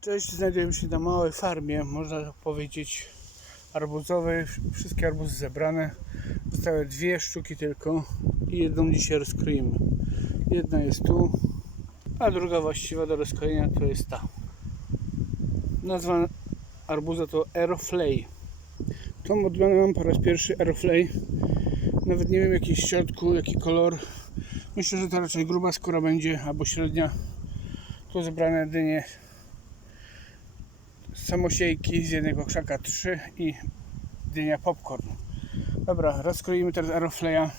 Cześć, znajdujemy się na małej farmie, można powiedzieć, arbuzowej. Wszystkie arbuzy zebrane. Zostały dwie sztuki tylko i jedną dzisiaj rozkroimy. Jedna jest tu, a druga właściwa do rozkrojenia to jest ta. Nazwa arbuza to Aeroflay. Tą odmianę mam po raz pierwszy Aeroflay. Nawet nie wiem jaki środku, jaki kolor. Myślę, że to raczej gruba skóra będzie, albo średnia. Tu zebrane dynie samosiejki z jednego krzaka 3 i dynia popcorn. Dobra, rozkroimy teraz aerofleja.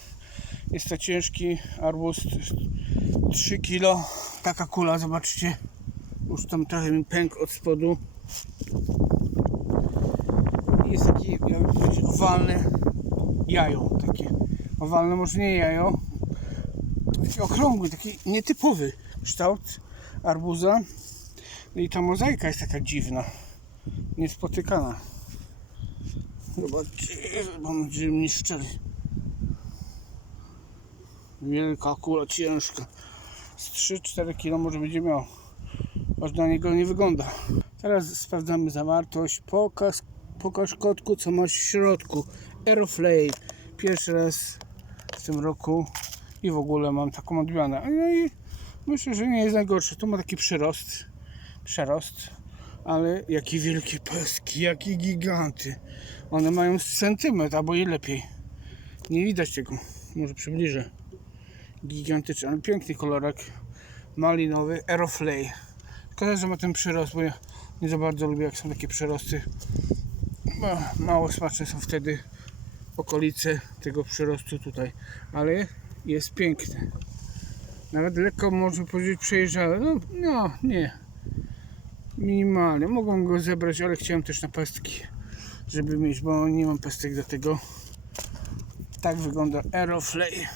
Jest to ciężki arbuz 3 kg. Taka kula, zobaczcie. Już tam trochę mi pękł od spodu. Jest taki, owalny jajo. Takie owalne, może nie jajo. Taki okrągły, taki nietypowy kształt arbuza. No i ta mozaika jest taka dziwna niespotykana. Zobaczcie, mam nadzieję, mnie szczeli. Wielka kula, ciężka. Z 3-4 kg może będzie miał. Aż na niego nie wygląda. Teraz sprawdzamy zawartość. Pokaż, pokaż kotku, co masz w środku. Aeroflay. Pierwszy raz w tym roku i w ogóle mam taką odmianę. No i myślę, że nie jest najgorszy. Tu ma taki przyrost. Przerost ale jakie wielkie peski, jakie giganty. One mają centymetr albo i lepiej. Nie widać tego. Może przybliżę. Gigantyczny, ale piękny kolorek. Malinowy, Aeroflay. Szkoda, że ma ten przyrost, bo ja nie za bardzo lubię jak są takie przyrosty. Mało smaczne są wtedy okolice tego przyrostu tutaj. Ale jest piękny. Nawet lekko można powiedzieć przejeżdżane. No, no nie minimalnie. Mogłem go zebrać, ale chciałem też na pestki, żeby mieć, bo nie mam pestek do tego. Tak wygląda Aeroflay.